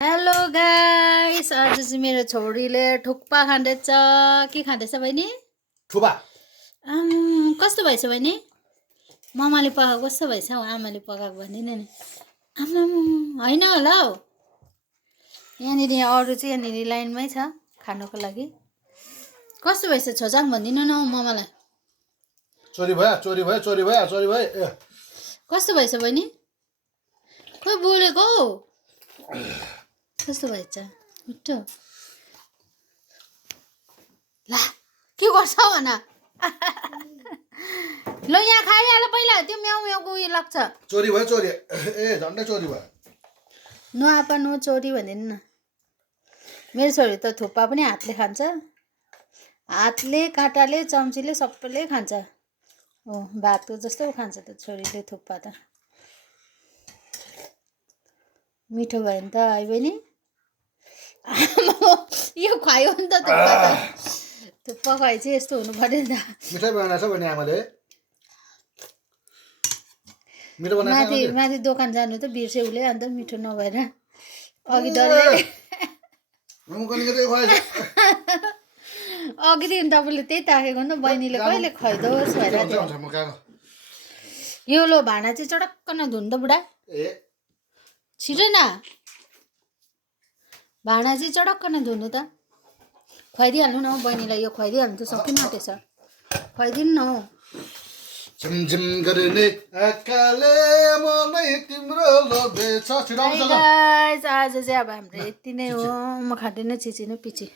Hello guys, आज चाहिँ मेरो छोरीले ठुक्पा खाँदैछ। के खाँदैछ बहिनी? ठुपा। कस्तो भएछ बहिनी? मम्माले पकाएको कस्तो भएछ हौ? आमाले पकाएको भनिदिनु नि। होइन होला हौ। यहाँनिर अरू चाहिँ यहाँनिर लाइनमै छ खानको लागि। कस्तो भएछ छोजाङ भनिदिनु न हौ मम्मालाई। चोरी भयो ए कस्तो भएछ बहिनी? खोइ बोलेको हौ। कस्तो भएछ मिठो? ला के गर्छ भन। ल यहाँ खाइहाल पहिला, त्यो म्याउ म्याउको उयो लाग्छ। चोरी ए झन्डै चोरी भयो। नो आपा नो चोरी भनिदिनु न। मेरो छोरी त थुक्पा पनि हातले खान्छ, हातले काँटाले चम्चीले सबैले खान्छ। हो भातको जस्तो खान्छ त छोरीले थुक्पा त। मिठो भयो नि त है बहिनी? यो खुवायो नि त थुक्पा त। थुक्पा खुवाइ चाहिँ यस्तो हुनु पर्यो नि त। मिठाई बनाएछ भने आमाले मिठो बनाएछ। माथि दोकान जानु त बिर्से उसले, अन्त मिठो नभएर अघि डल्लै अघिदेखि तपाईँले त्यही ताकेको नि त, बहिनीले कहिले खुवाइदोस् भइरहेको थियो। यो लो भाँडा चाहिँ चटक्क नधुनु त बुढा। छिटो न, भाँडा चाहिँ चटक्क नधुनु त। खुवाइदिइहाल्नु न हौ बहिनीलाई, यो खुवाइदिइहाल्नु त। सकिन आँटेछ, खुवाइदिनु न हौ। झिमझिम गर्ने आकाले मलाई तिम्रो लोभेछ। आज चाहिँ अब हाम्रो यति नै हो। म खाँदिनँ, चिचिनु पछि।